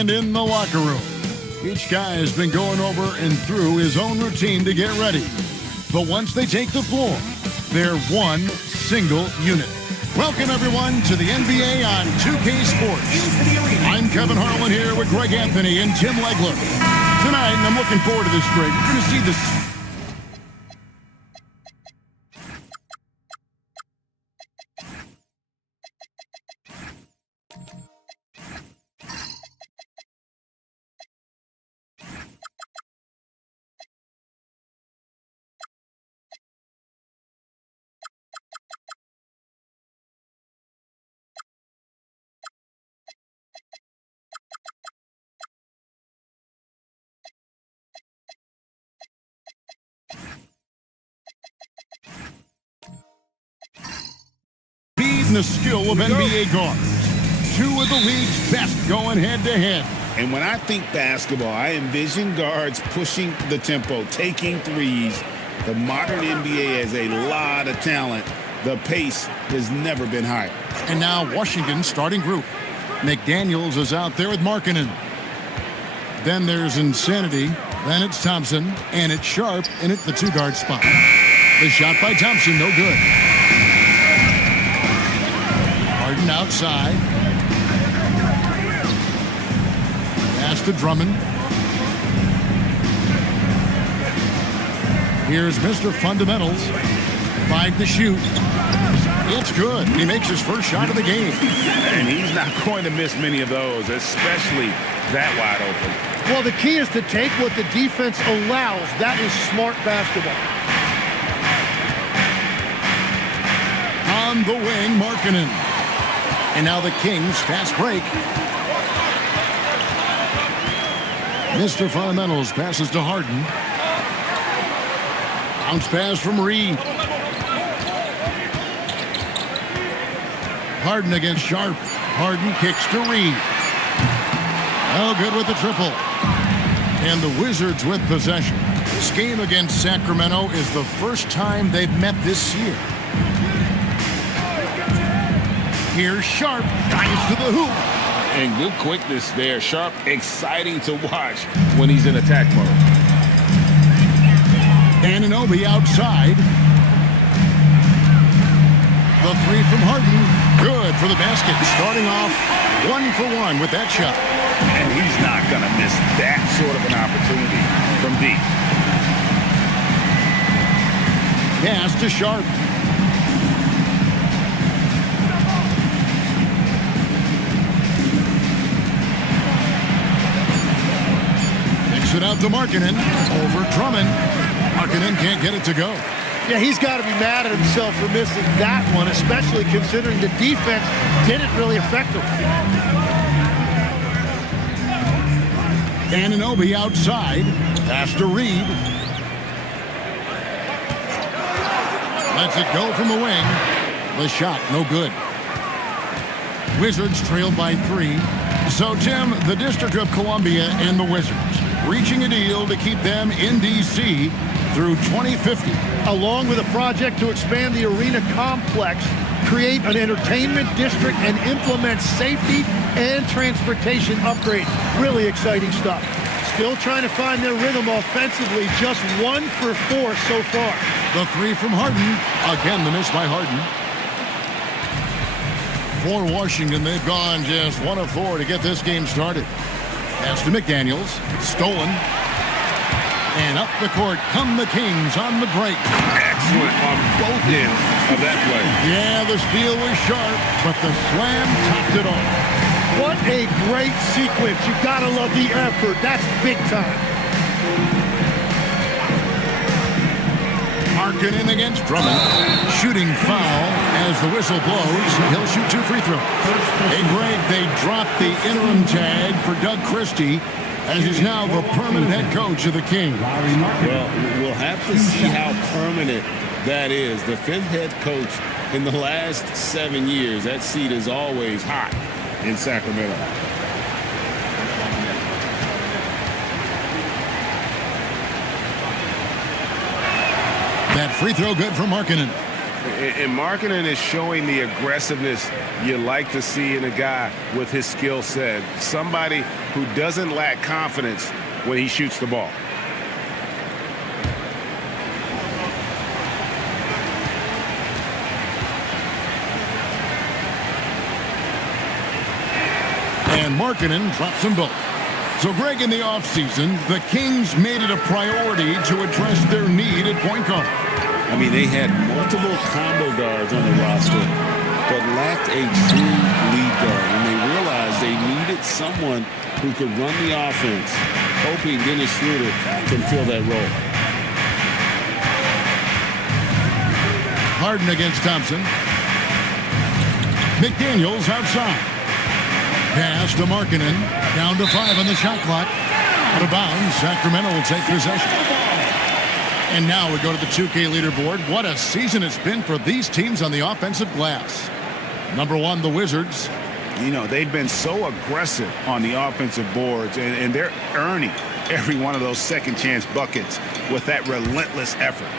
And in the locker room, each guy has been going over and through his own routine to get ready. But once they take the floor, they're one single unit. Welcome, everyone, to the NBA on 2K Sports. I'm Kevin Harlan here with Greg Anthony and Tim Legler. Tonight, and I'm looking forward to this, Greg, we're going to see this. And the skill of NBA guards. Two of the league's best going head-to-head. And when I think basketball, I envision guards pushing the tempo, taking threes. The modern NBA has a lot of talent. The pace has never been higher. And now Washington's starting group. McDaniels is out there with Markkanen. Then there's Insanity. Then it's Thompson. And it's Sharp in at the two-guard spot. The shot by Thompson, no good. Harden outside. Pass to Drummond. Here's Mr. Fundamentals. 5 to shoot. It's good. He makes his first shot of the game. And he's not going to miss many of those, especially that wide open. Well, the key is to take what the defense allows. That is smart basketball. On the wing, Markkanen. And now the Kings fast break. Mr. Fundamentals passes to Harden. Bounce pass from Reed. Harden against Sharp. Harden kicks to Reed. Oh, good with the triple. And the Wizards with possession. This game against Sacramento is the first time they've met this year. Here's Sharp, drives to the hoop. And good quickness there. Sharp, exciting to watch when he's in attack mode. Anunoby outside. The three from Harden. Good for the basket. Starting off 1 for 1 with that shot. And he's not going to miss that sort of an opportunity from deep. Pass to Sharp. It out to Markkanen. Over Drummond. Markkanen can't get it to go. Yeah, he's got to be mad at himself for missing that one, especially considering the defense didn't really affect him. Anunoby outside. Pass to Reed. Lets it go from the wing. The shot, no good. Wizards trailed by 3. So, Tim, the District of Columbia and the Wizards reaching a deal to keep them in D.C. through 2050. Along with a project to expand the arena complex, create an entertainment district, and implement safety and transportation upgrades. Really exciting stuff. Still trying to find their rhythm offensively. Just 1 for 4 so far. The 3 from Harden. Again, the miss by Harden. For Washington, they've gone just 1 of 4 to get this game started. Pass to McDaniels. Stolen. And up the court come the Kings on the break. Excellent on both ends of that play. Yeah, the steal was sharp, but the slam topped it off. What a great sequence. You gotta love the effort. That's big time. Markkanen against Drummond. Shooting foul as the whistle blows. He'll shoot 2 free throws. Hey, Greg, they dropped the interim tag for Doug Christie, as he's now the permanent head coach of the Kings. Well, we'll have to see how permanent that is. The 5th head coach in the last 7 years. That seat is always hot in Sacramento. That free throw good for Markkanen. And Markkanen is showing the aggressiveness you like to see in a guy with his skill set. Somebody who doesn't lack confidence when he shoots the ball. And Markkanen drops them both. So, Greg, in the offseason, the Kings made it a priority to address their need at point guard. I mean, they had multiple combo guards on the roster, but lacked a true lead guard. And they realized they needed someone who could run the offense, hoping Dennis Schroeder can fill that role. Harden against Thompson. McDaniels outside. Pass to Markkanen. Down to 5 on the shot clock. Out of bounds. Sacramento will take possession. And now we go to the 2K leaderboard. What a season it's been for these teams on the offensive glass. Number 1, the Wizards. You know, they've been so aggressive on the offensive boards, and they're earning every one of those second-chance buckets with that relentless effort.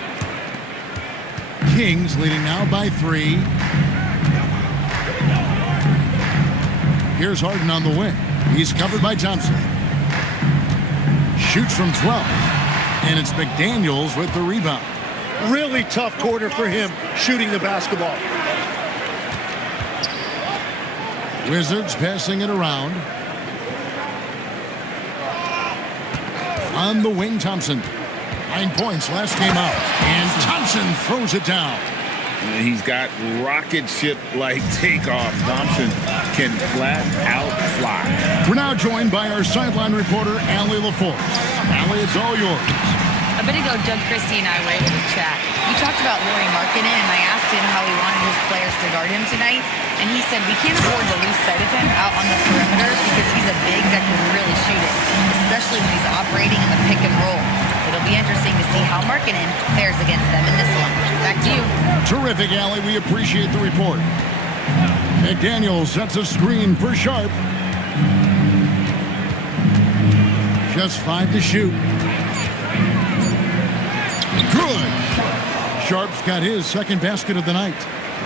Kings leading now by 3. Here's Harden on the wing. He's covered by Thompson. Shoots from 12. And it's McDaniels with the rebound. Really tough quarter for him shooting the basketball. Wizards passing it around. On the wing, Thompson. 9 points last game out. And Thompson throws it down. He's got rocket ship-like takeoff. Thompson can flat out fly. We're now joined by our sideline reporter, Allie LaForce. Allie, it's all yours. A bit ago, Doug Christie and I were able to chat. We talked about Lauri Markkanen, and I asked him how he wanted his players to guard him tonight. And he said, we can't afford to lose sight of him out on the perimeter because he's a big that can really shoot it, especially when he's operating in the pick and roll. It'll be interesting to see how Markkanen fares against them in this one. Back to you. Terrific, Allie. We appreciate the report. McDaniels sets a screen for Sharp. Just 5 to shoot. Good. Sharp's got his second basket of the night.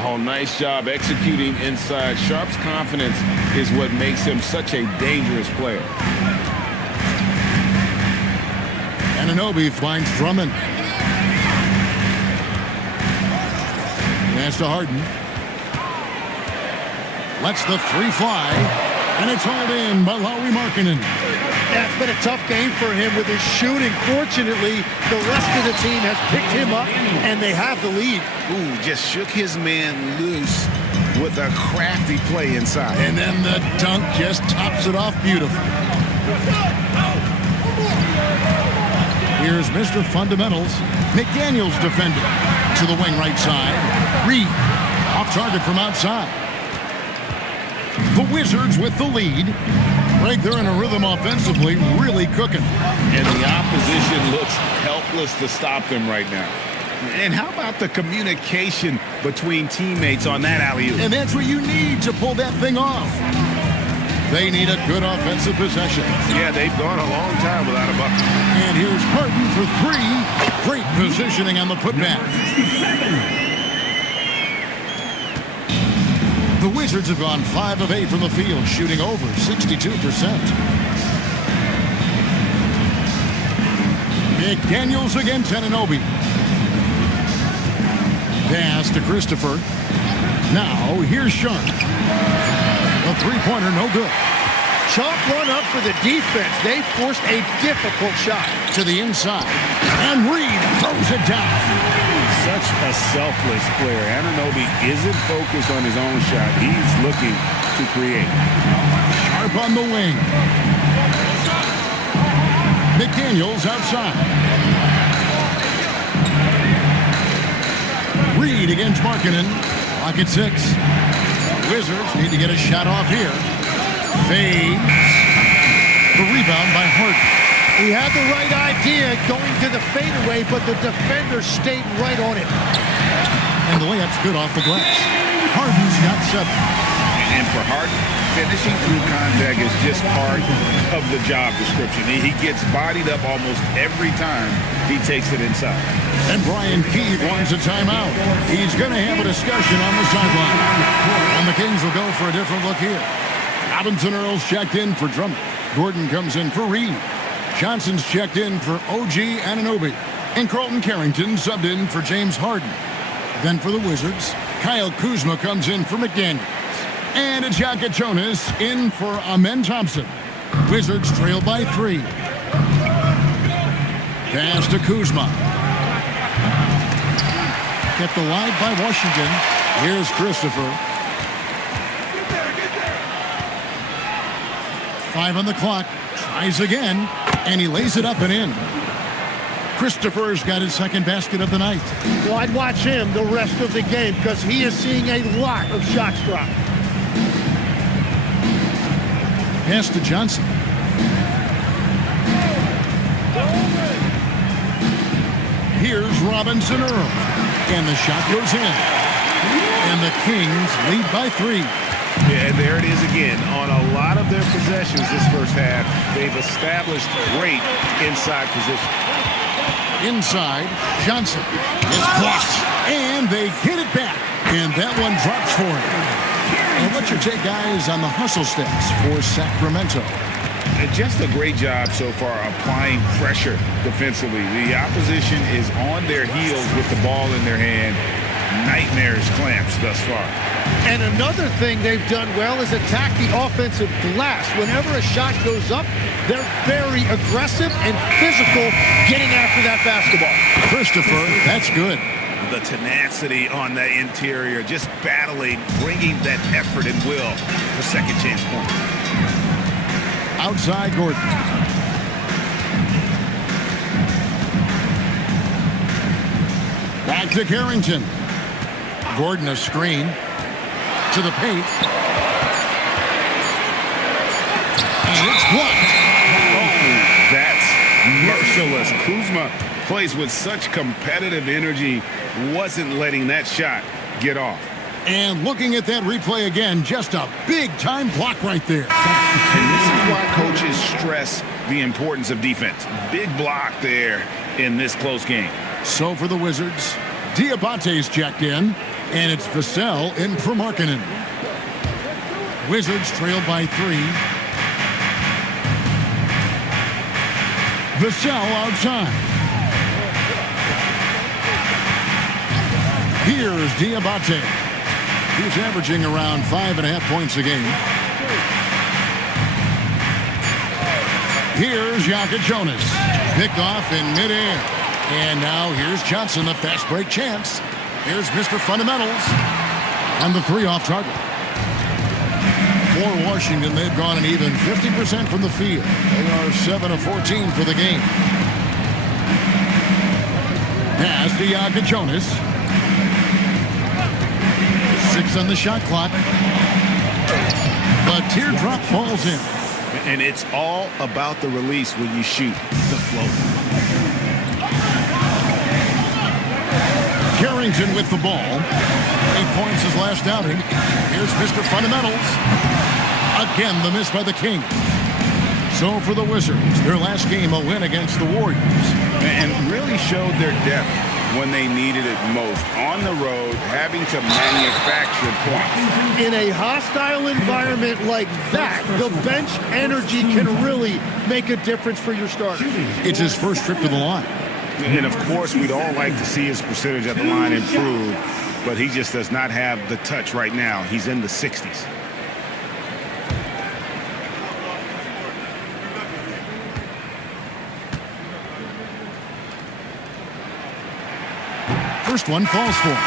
Oh, nice job executing inside. Sharp's confidence is what makes him such a dangerous player. Anunoby finds Drummond. Pass to Harden. Lets the 3 fly. And it's hauled in by Lauri Markkanen. Yeah, it's been a tough game for him with his shooting. Fortunately, the rest of the team has picked him up, and they have the lead. Ooh, just shook his man loose with a crafty play inside. And then the dunk just tops it off beautifully. Here's Mr. Fundamentals. McDaniels defending. To the wing right side. Reed. Off target from outside. The Wizards with the lead. Greg, they're in a rhythm offensively, really cooking. And the opposition looks helpless to stop them right now. And how about the communication between teammates on that alley-oop? And that's what you need to pull that thing off. They need a good offensive possession. Yeah, they've gone a long time without a bucket. And here's Harden for 3. Great positioning on the putback. The Wizards have gone 5 of 8 from the field, shooting over 62%. McDaniels against Anunoby. Pass to Christopher. Now, here's Sharp. A 3-pointer, no good. Chalk run up for the defense. They forced a difficult shot. To the inside. And Reed throws it down. Such a selfless player. Anunoby isn't focused on his own shot. He's looking to create. Sharp on the wing. McDaniels outside. Reed against Markkanen. Clock at 6. Wizards need to get a shot off here. Fades. The rebound by Harden. He had the right idea going to the fadeaway, but the defender stayed right on it. And the layup's good off the glass. Harden's got 7. And for Harden, finishing through contact is just part of the job description. He gets bodied up almost every time he takes it inside. And Brian Keith wants a timeout. He's going to have a discussion on the sideline. And the Kings will go for a different look here. Robinson Earls checked in for Drummond. Gordon comes in for Reed. Johnson's checked in for OG Anunoby. And Carlton Carrington subbed in for James Harden. Then for the Wizards, Kyle Kuzma comes in for McDaniels. And Ajaka Jonas in for Amen Thompson. Wizards trail by 3. Pass to Kuzma. Kept alive by Washington. Here's Christopher. 5 on the clock. Tries again. And he lays it up and in. Christopher's got his second basket of the night. Well, I'd watch him the rest of the game because he is seeing a lot of shots drop. Pass to Johnson. Here's Robinson Earl. And the shot goes in. And the Kings lead by 3. Yeah, and there it is again. On a lot of their possessions this first half, they've established great inside position. Inside, Johnson is blocked. And they get it back. And that one drops for him. And what's your take, guys, on the hustle stats for Sacramento? And just a great job so far applying pressure defensively. The opposition is on their heels with the ball in their hand. Nightmares clamps thus far. And another thing they've done well is attack the offensive glass. Whenever a shot goes up, they're very aggressive and physical getting after that basketball. Christopher, that's good. The tenacity on the interior, just battling, bringing that effort and will for second chance points. Outside Gordon. Back to Carrington. Gordon a screen to the paint. And it's blocked. Oh, that's merciless. Kuzma plays with such competitive energy, wasn't letting that shot get off. And looking at that replay again, just a big-time block right there. And this is why coaches stress the importance of defense. Big block there in this close game. So for the Wizards, Diabate's checked in, and it's Vassell in for Markkanen. Wizards trail by 3. Vassell outside. Here's Diabate. He's averaging around 5.5 points a game. Here's Ajaka Jonas. Picked off in midair. And now here's Johnson, the fast break chance. Here's Mr. Fundamentals. And the 3 off target. For Washington, they've gone an even 50% from the field. They are 7 of 14 for the game. Pass to Ajaka Jonas. 6 on the shot clock. But teardrop falls in. And it's all about the release when you shoot the float. Carrington with the ball. 8 points his last outing. Here's Mr. Fundamentals. Again, the miss by the King. So for the Wizards, their last game, a win against the Warriors. And really showed their depth when they needed it most. On the road, having to manufacture points. In a hostile environment like that, the bench energy can really make a difference for your starters. It's his first trip to the line. And, of course, we'd all like to see his percentage at the line improve, but he just does not have the touch right now. He's in the 60s. First one falls for him.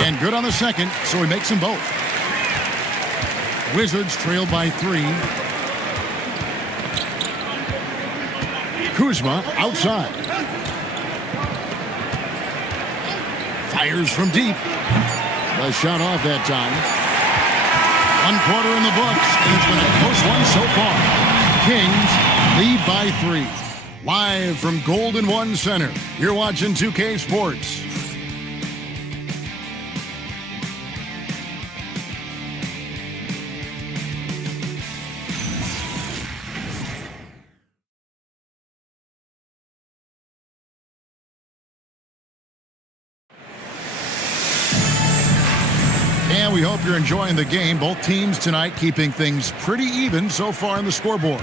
And good on the second, so he makes them both. Wizards trail by 3. Kuzma outside. Fires from deep. A shot off that time. 1 quarter in the books, and it's been a close one so far. Kings lead by 3. Live from Golden One Center, you're watching 2K Sports. And we hope you're enjoying the game. Both teams tonight keeping things pretty even so far on the scoreboard.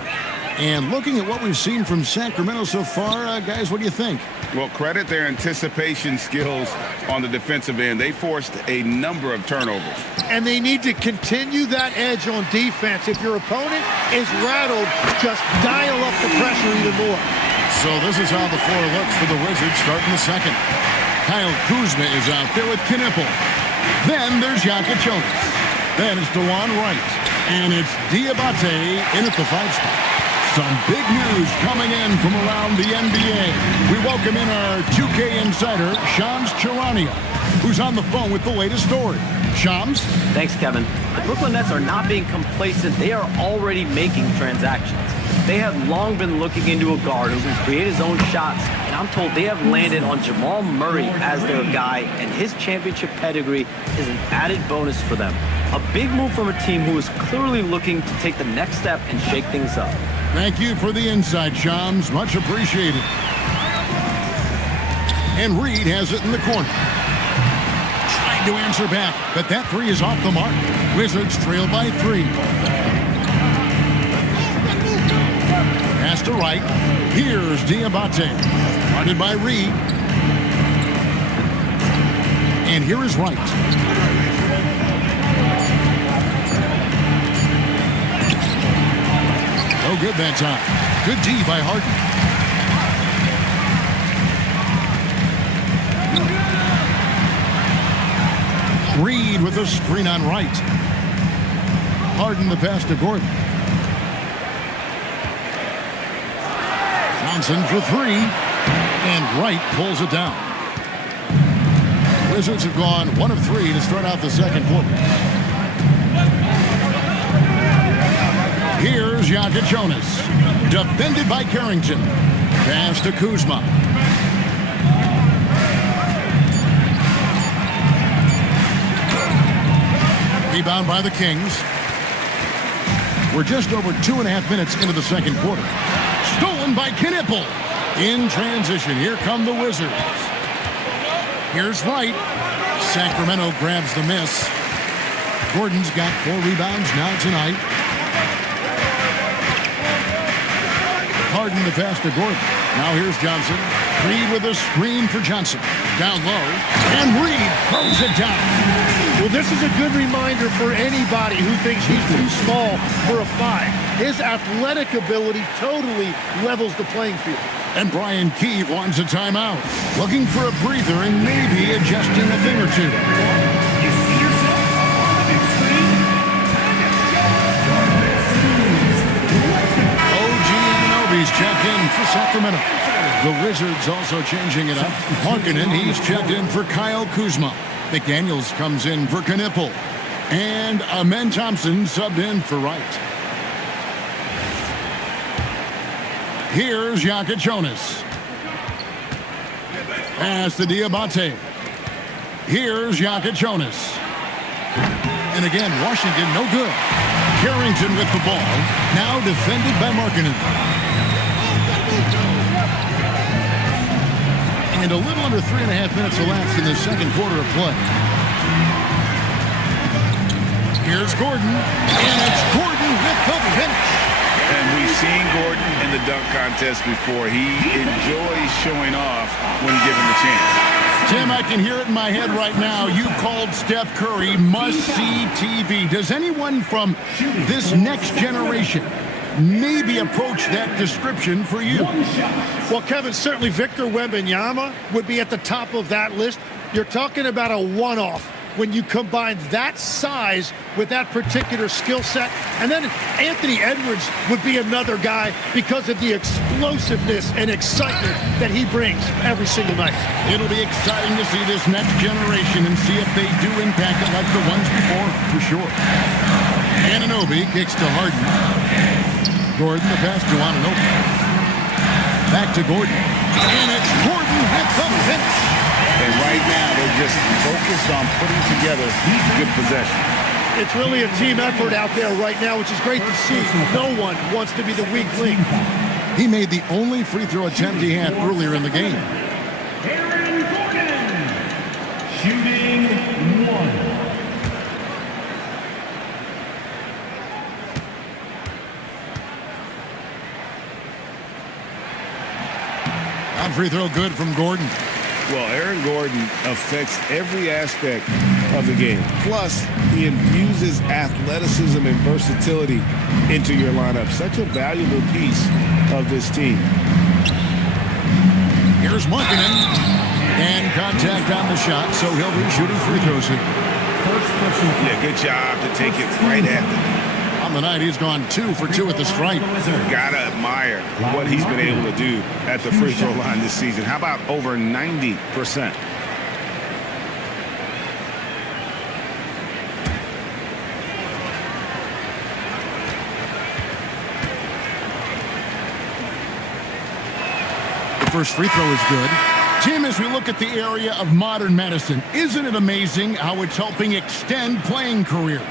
And looking at what we've seen from Sacramento so far, guys, what do you think? Well, credit their anticipation skills on the defensive end. They forced a number of turnovers. And they need to continue that edge on defense. If your opponent is rattled, just dial up the pressure even more. So this is how the floor looks for the Wizards starting the second. Kyle Kuzma is out there with Knipple. Then there's Jokic Jonas. Then it's DeJuan Wright. And it's Diabate in at the 5 spot. Some big news coming in from around the NBA. We welcome in our 2K insider, Shams Charania, who's on the phone with the latest story. Shams? Thanks, Kevin. The Brooklyn Nets are not being complacent. They are already making transactions. They have long been looking into a guard who can create his own shots, and I'm told they have landed on Jamal Murray as their guy, and his championship pedigree is an added bonus for them. A big move from a team who is clearly looking to take the next step and shake things up. Thank you for the insight, Shams. Much appreciated. And Reed has it in the corner. Trying to answer back, but that 3 is off the mark. Wizards trail by 3. Pass to Wright. Here's Diabate. Guarded by Reed. And here is Wright. No good that time. Good D by Harden. Reed with a screen on Wright. Harden the pass to Gordon. Johnson for 3. And Wright pulls it down. Wizards have gone 1 of 3 to start out the second quarter. Here's Jokic Jonas. Defended by Carrington. Pass to Kuzma. Rebound by the Kings. We're just over 2.5 minutes into the second quarter. Stolen by Knipple. In transition, here come the Wizards. Here's Wright. Sacramento grabs the miss. Gordon's got 4 rebounds now tonight. Harden the pass to Gordon. Now here's Johnson. Reed with a screen for Johnson. Down low. And Reed throws it down. Well, this is a good reminder for anybody who thinks he's too small for a 5. His athletic ability totally levels the playing field. And Brian Keefe wants a timeout. Looking for a breather and maybe adjusting a thing or two. You see yourself on the big screen? OG Anunoby's checked in for Sacramento. The Wizards also changing it up. Markkanen, he's checked in for Kyle Kuzma. McDaniels comes in for Knipple. And Amen Thompson subbed in for Wright. Here's Jokic Jonas. Pass to Diabate. Here's Jokic Jonas. And again, Washington no good. Carrington with the ball. Now defended by Markkanen. And a little under 3.5 minutes elapsed in the second quarter of play. Here's Gordon. And it's Gordon with the finish. And we've seen Gordon in the dunk contest before. He enjoys showing off when given the chance. Tim, I can hear it in my head right now. You called Steph Curry must-see TV. Does anyone from this next generation maybe approach that description for you? Well, Kevin, certainly Victor Wembanyama would be at the top of that list. You're talking about a one-off. when you combine that size with that particular skill set. And then Anthony Edwards would be another guy because of the explosiveness and excitement that he brings every single night. It'll be exciting to see this next generation and see if they do impact it like the ones before, for sure. Anunoby kicks to Harden. Gordon, the pass to Anunoby. Back to Gordon. And it's Gordon with the finish. And right now, they're just focused on putting together good possession. It's really a team effort out there right now, which is great to see. No one wants to be the weak link. He made the only free throw attempt he had earlier in the game. Aaron Gordon, shooting 1. That free throw good from Gordon. Well, Aaron Gordon affects every aspect of the game. Plus, he infuses athleticism and versatility into your lineup. Such a valuable piece of this team. Here's Markkanen. And contact on the shot, so he'll be shooting free throws here. Yeah, good job to take it right at the On the night, he's gone 2 for 2 at the stripe. Gotta admire what he's been able to do at the free throw line this season. How about over 90%? The first free throw is good. Tim, as we look at the area of modern medicine, isn't it amazing how it's helping extend playing careers?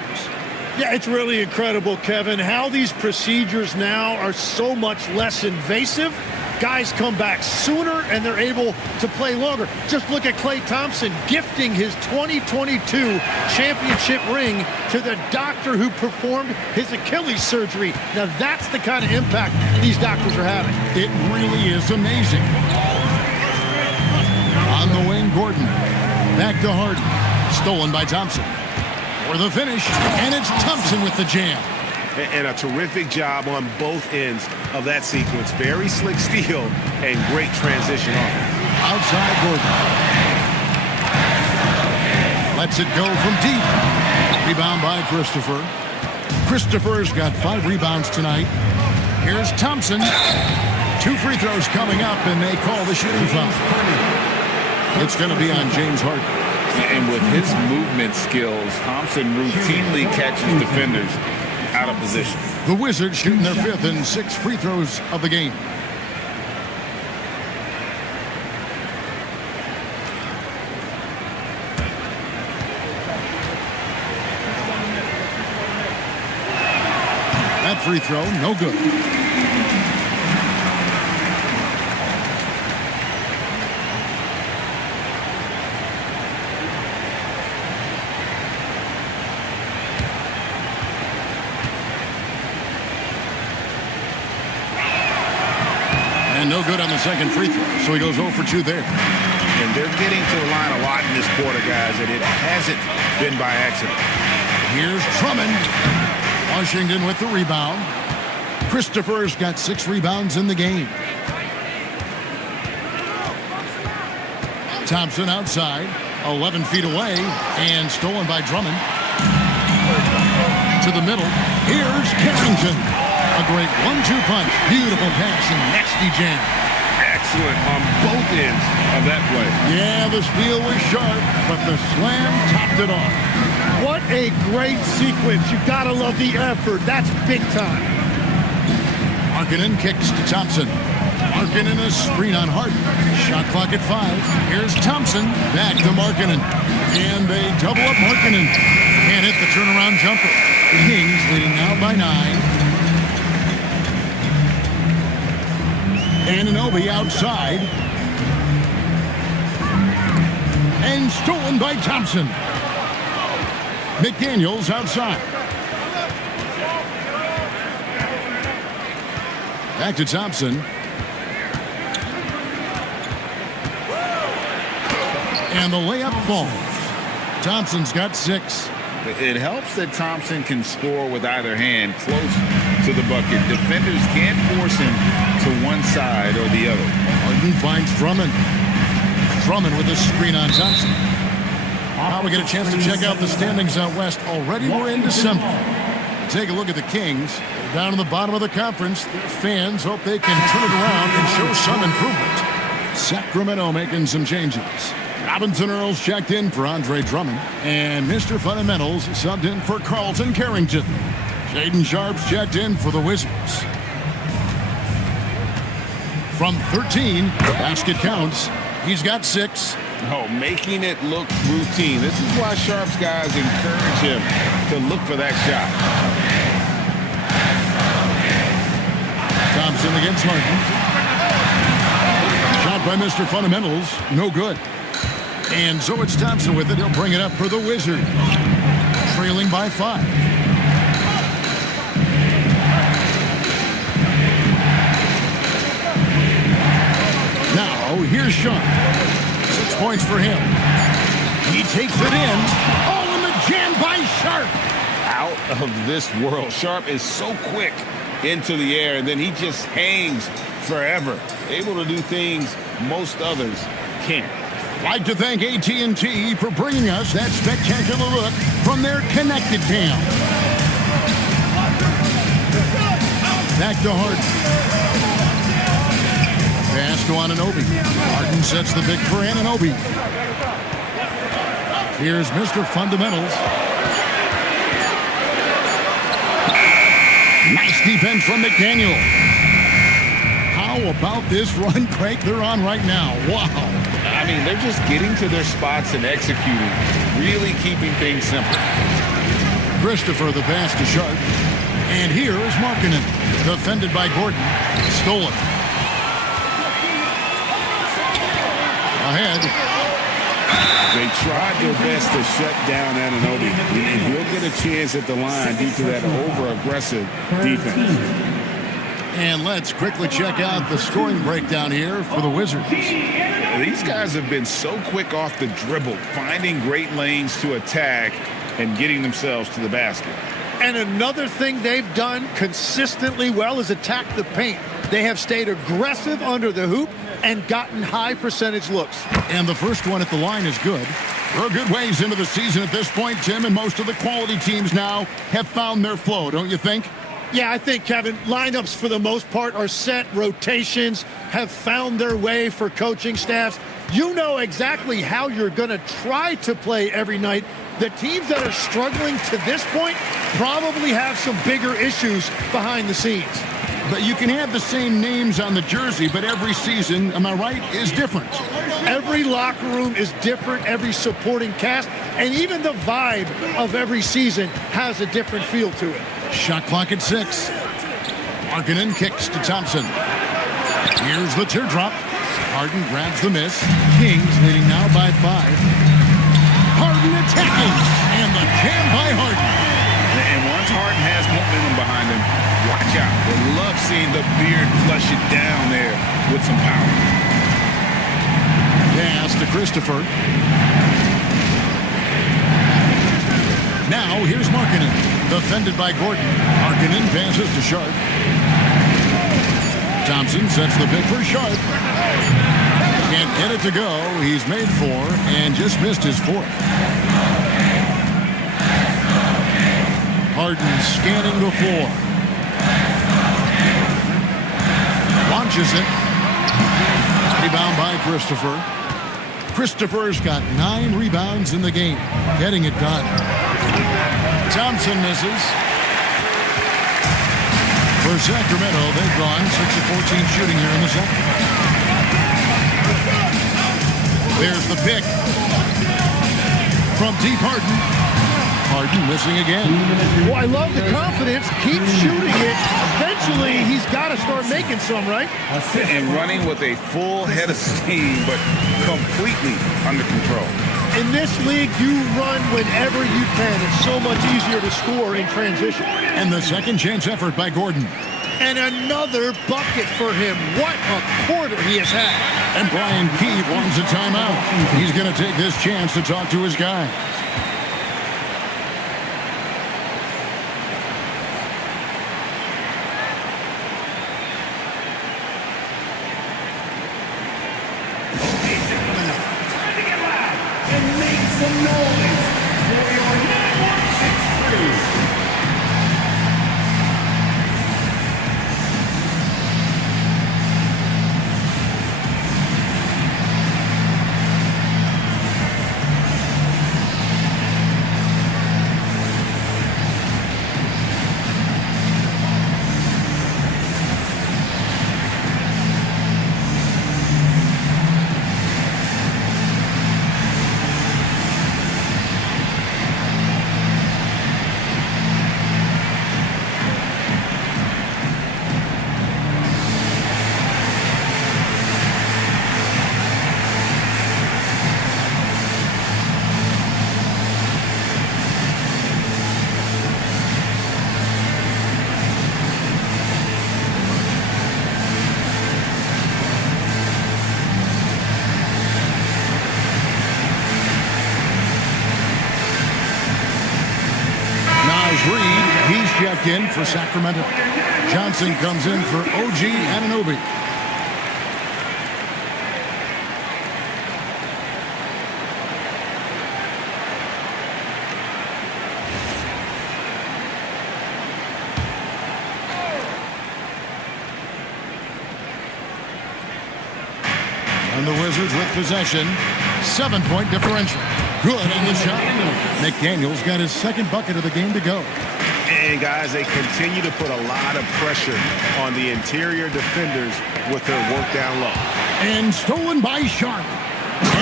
Yeah, it's really incredible, Kevin, how these procedures now are so much less invasive. Guys come back sooner and they're able to play longer. Just look at Klay Thompson gifting his 2022 championship ring to the doctor who performed his Achilles surgery. Now that's the kind of impact these doctors are having. It really is amazing. On the wing, Gordon. Back to Harden. Stolen by Thompson. For the finish, and it's Thompson with the jam. And a terrific job on both ends of that sequence. Very slick steal and great transition offense. Outside Gordon. Lets it go from deep. Rebound by Christopher. Christopher's got 5 rebounds tonight. Here's Thompson. 2 free throws coming up, and they call the shooting foul. It's going to be on James Harden. And with his movement skills, Thompson routinely catches defenders out of position. The Wizards shooting their 5th and 6th free throws of the game. That free throw, no good. And no good on the second free throw, so he goes 0 for 2 there. And they're getting to the line a lot in this quarter, guys, and it hasn't been by accident. Here's Drummond. Washington with the rebound. Christopher's got 6 rebounds in the game. Thompson outside, 11 feet away, and stolen by Drummond. To the middle. Here's Carrington. A great 1-2 punch. Beautiful pass and nasty jam. Excellent on both ends of that play. Yeah, the steal was sharp, but the slam topped it off. What a great sequence. You gotta love the effort. That's big time. Markkanen kicks to Thompson. Markkanen a screen on Harden. Shot clock at 5. Here's Thompson. Back to Markkanen. And they double up Markkanen. Can't hit the turnaround jumper. Kings leading now by 9. Anunoby outside. And stolen by Thompson. McDaniels outside. Back to Thompson. And the layup falls. Thompson's got 6. It helps that Thompson can score with either hand close to the bucket. Defenders can't force him to one side or the other. Harden finds Drummond. Drummond with a screen on Thompson. Now we get a chance to check out the standings out west. Already we're in December. Take a look at the Kings. They're down in the bottom of the conference. Their fans hope they can turn it around and show some improvement. Sacramento making some changes. Robinson Earls checked in for Andre Drummond. And Mr. Fundamentals subbed in for Carlton Carrington. Shaden Sharp's checked in for the Wizards. From 13, the basket counts. He's got 6. Oh, making it look routine. This is why Sharp's guys encourage him to look for that shot. Thompson against Harden. Shot by Mr. Fundamentals. No good. And so it's Thompson with it. He'll bring it up for the Wizards. Trailing by 5. Now, here's Sharp. 6 points for him. He takes it in. Oh, and the jam by Sharp. Out of this world. Sharp is so quick into the air, and then he just hangs forever. Able to do things most others can't. Like to thank AT&T for bringing us that spectacular look from their connected cam. Back to Harden. Pass to Anunoby. Harden sets the pick for Anunoby. Here's Mr. Fundamentals. Nice defense from McDaniel. How about this run crank they're on right now? Wow. I mean, they're just getting to their spots and executing, really keeping things simple. Christopher the pass to Sharp. And here is Markkanen. Defended by Gordon. Stolen. Ahead. They tried their best to shut down Anunoby, and he'll get a chance at the line due to that over-aggressive defense. And let's quickly check out the scoring breakdown here for the Wizards. These guys have been so quick off the dribble, finding great lanes to attack and getting themselves to the basket. And another thing they've done consistently well is attack the paint. They have stayed aggressive under the hoop and gotten high percentage looks. And the first one at the line is good. We're a good ways into the season at this point, Tim, and most of the quality teams now have found their flow, don't you think? Yeah, I think, Kevin, lineups for the most part are set. Rotations have found their way for coaching staffs. You know exactly how you're going to try to play every night. The teams that are struggling to this point probably have some bigger issues behind the scenes. But you can have the same names on the jersey, but every season, am I right, is different. Every locker room is different, every supporting cast, and even the vibe of every season has a different feel to it. Shot clock at 6. Markkanen kicks to Thompson. Here's the teardrop. Harden grabs the miss. Kings leading now by 5. Harden attacking, and the jam by Harden. And once Harden has momentum behind him, watch out. They love seeing the beard flush it down there with some power. Pass to Christopher. Now here's Markkanen. Defended by Gordon. Markkanen passes to Sharp. Thompson sets the pick for Sharp. Can't get it to go. He's made 4 and just missed his 4th. Harden scanning the floor. Launches it. Rebound by Christopher. Christopher's got 9 rebounds in the game. Getting it done. Thompson misses. For Sacramento, they've gone 6 of 14 shooting here in the second. There's the pick. From deep Harden. Harden missing again. Well, I love the confidence. Keep shooting it. Eventually, he's got to start making some, right? And running with a full head of steam, but completely under control. In this league, you run whenever you can. It's so much easier to score in transition. And the second chance effort by Gordon. And another bucket for him. What a quarter he has had. And Brian Keefe wants a timeout. He's going to take this chance to talk to his guy. some noise for your network 6-3. He's checked in for Sacramento. Johnson comes in for OG Anunoby. And the Wizards with possession. 7-point differential. Good on the shot. McDaniels got his second bucket of the game to go. And, guys, they continue to put a lot of pressure on the interior defenders with their work down low. And stolen by Sharp.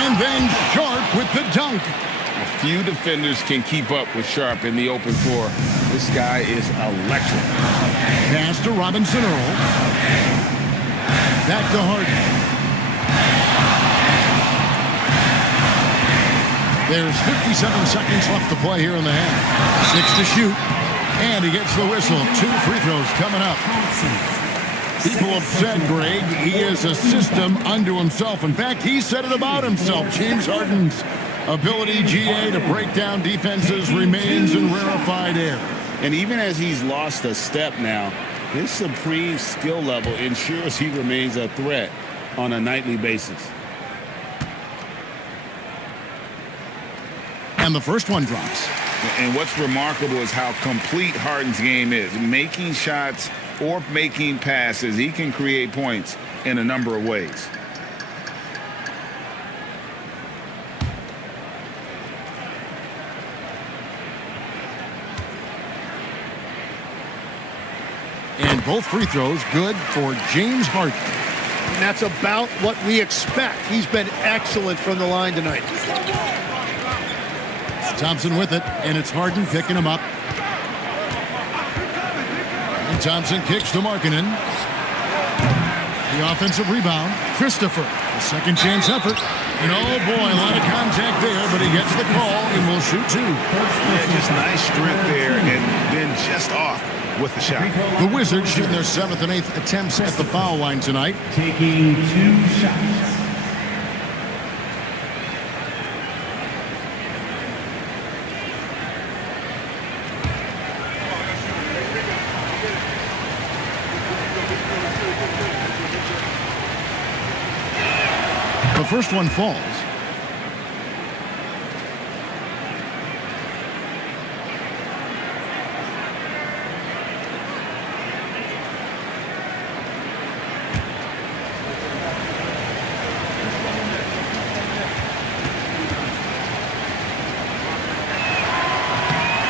And then Sharp with the dunk. A few defenders can keep up with Sharp in the open floor. This guy is electric. Pass to Robinson Earl. Back to Harden. There's 57 seconds left to play here in the half. 6 to shoot. And he gets the whistle. 2 free throws coming up. People have said, Greg, he is a system unto himself. In fact, he said it about himself. James Harden's ability, GA, to break down defenses remains in rarefied air. And even as he's lost a step now, his supreme skill level ensures he remains a threat on a nightly basis. And the first one drops. And what's remarkable is how complete Harden's game is. Making shots or making passes, he can create points in a number of ways. And both free throws good for James Harden. And that's about what we expect. He's been excellent from the line tonight. Thompson with it, and it's Harden picking him up. And Thompson kicks to Markkanen. The offensive rebound, Christopher. A second chance effort. And oh boy, a lot of contact there, but he gets the call and will shoot 2. Yeah, just nice strength there and then just off with the shot. The Wizards shooting their 7th and 8th attempts at the foul line tonight. Taking 2 shots. The first one falls.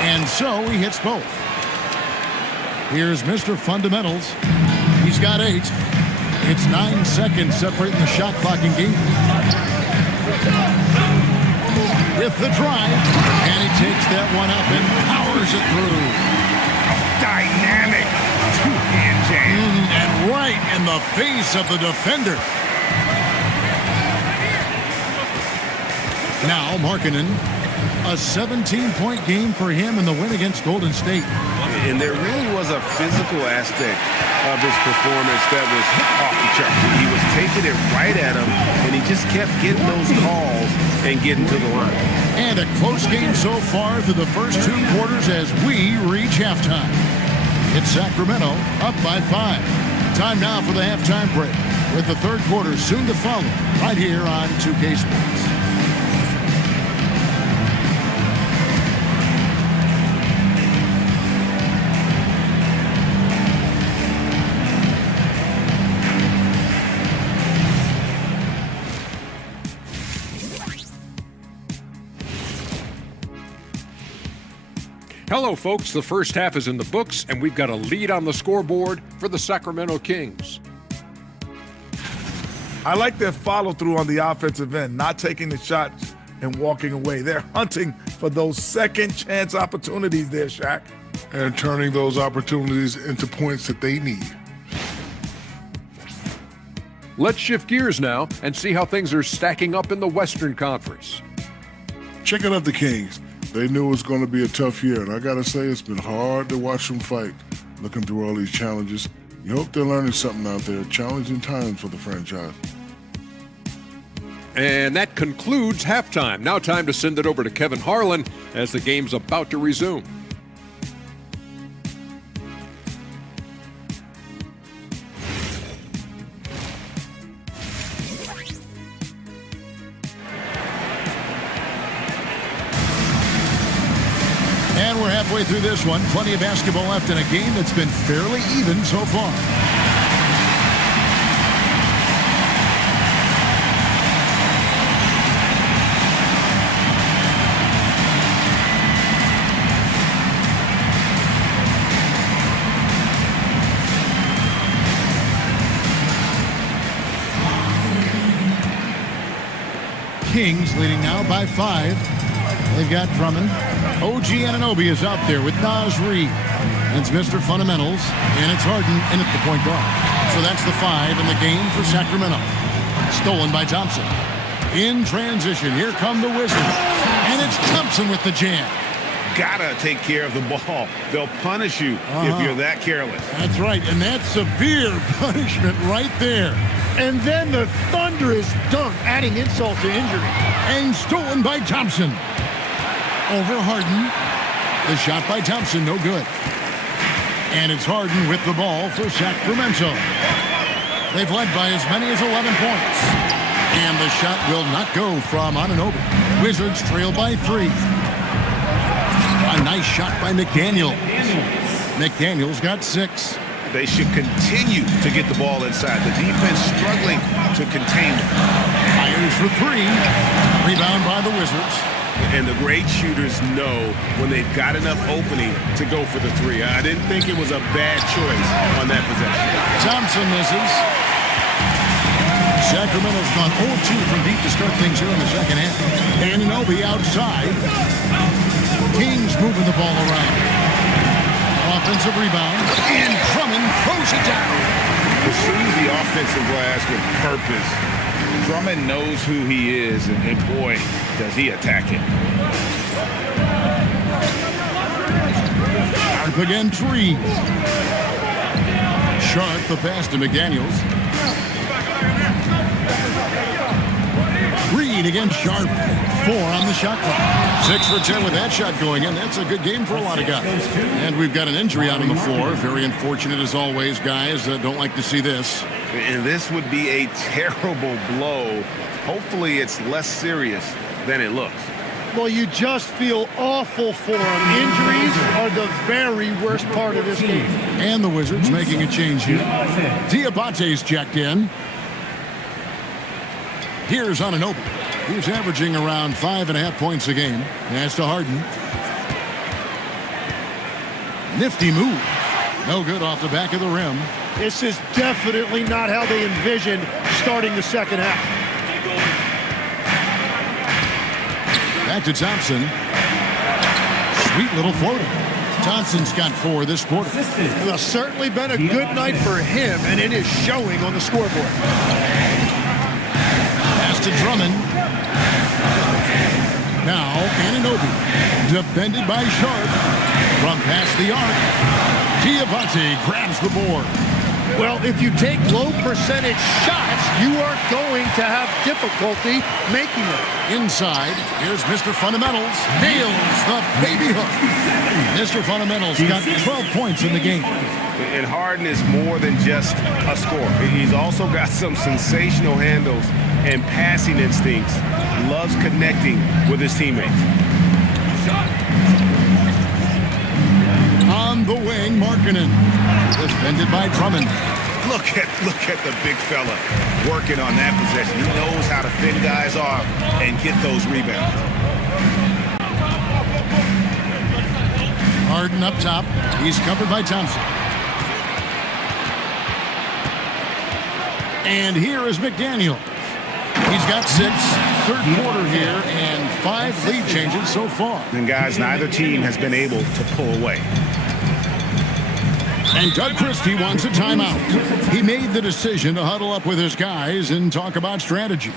And so he hits both. Here's Mr. Fundamentals. He's got 8. It's 9 seconds separating the shot clock and game. With the drive, and he takes that one up and powers it through. Dynamic two-hand jam. And right in the face of the defender. Now Markkanen, a 17-point game for him in the win against Golden State. And there really was a physical aspect of his performance that was off the chart. He was taking it right at him, and he just kept getting those calls and getting to the line. And a close game so far through the first 2 quarters as we reach halftime. It's Sacramento up by 5. Time now for the halftime break, with the third quarter soon to follow right here on 2K Sports. Hello, folks. The first half is in the books, and we've got a lead on the scoreboard for the Sacramento Kings. I like their follow-through on the offensive end, not taking the shots and walking away. They're hunting for those second-chance opportunities there, Shaq. And turning those opportunities into points that they need. Let's shift gears now and see how things are stacking up in the Western Conference. Checking out the Kings. They knew it was going to be a tough year, and I got to say it's been hard to watch them fight, looking through all these challenges. You hope they're learning something out there. Challenging times for the franchise. And that concludes halftime. Now time to send it over to Kevin Harlan as the game's about to resume. And we're halfway through this one. Plenty of basketball left in a game that's been fairly even so far. Kings leading now by 5. They've got Drummond. OG Anunoby is out there with Naz Reid. It's Mr. Fundamentals, and it's Harden in at the point guard. So that's the 5 in the game for Sacramento. Stolen by Thompson. In transition, here come the Wizards. And it's Thompson with the jam. Gotta take care of the ball. They'll punish you if you're that careless. That's right, and that's severe punishment right there. And then the thunderous dunk, adding insult to injury. And stolen by Thompson. Over Harden. The shot by Thompson, no good. And it's Harden with the ball for Sacramento. They've led by as many as 11 points. And the shot will not go from Anunoby. Wizards trail by 3. A nice shot by McDaniel. McDaniel's got 6. They should continue to get the ball inside. The defense struggling to contain them. Fires for 3. Rebound by the Wizards. And the great shooters know when they've got enough opening to go for the 3. I didn't think it was a bad choice on that possession. Thompson misses. Sacramento's gone 0-2 from deep to start things here in the second half. Anunoby outside. Kings moving the ball around. Offensive rebound. And Drummond throws it down. Pursues the offensive glass with purpose. Drummond knows who he is, and boy, does he attack it. Sharp again, 3. Sharp, the pass to McDaniels. Reed against Sharp. 4 on the shot clock. 6 for 10 with that shot going in. That's a good game for a lot of guys. And we've got an injury out on the floor. Very unfortunate as always, guys. Don't like to see this. And this would be a terrible blow. Hopefully it's less serious than it looks. Well, you just feel awful for him. Injuries are the very worst part of this game. And the Wizards making a change here. Diabate's checked in. Here's Anunoby. He's averaging around 5.5 points a game. Pass to Harden. Nifty move. No good off the back of the rim. This is definitely not how they envisioned starting the second half. Back to Thompson. Sweet little floater. Thompson's got 4 this quarter. Well, certainly been a good night for him, and it is showing on the scoreboard. Pass to Drummond. Now Anunoby. Defended by Sharp. From past the arc. Diabate grabs the board. Well, if you take low percentage shots, you are going to have difficulty making it. Inside, here's Mr. Fundamentals. Nails the baby hook. Mr. Fundamentals got 12 points in the game. And Harden is more than just a scorer. He's also got some sensational handles and passing instincts. Loves connecting with his teammates. On the wing, Markkanen. Defended by Drummond. Look at the big fella working on that possession. He knows how to fend guys off and get those rebounds. Harden up top. He's covered by Thompson. And here is McDaniel. He's got 6, third quarter here, and 5 lead changes so far. And guys, neither team has been able to pull away. And Doug Christie wants a timeout. He made the decision to huddle up with his guys and talk about strategy.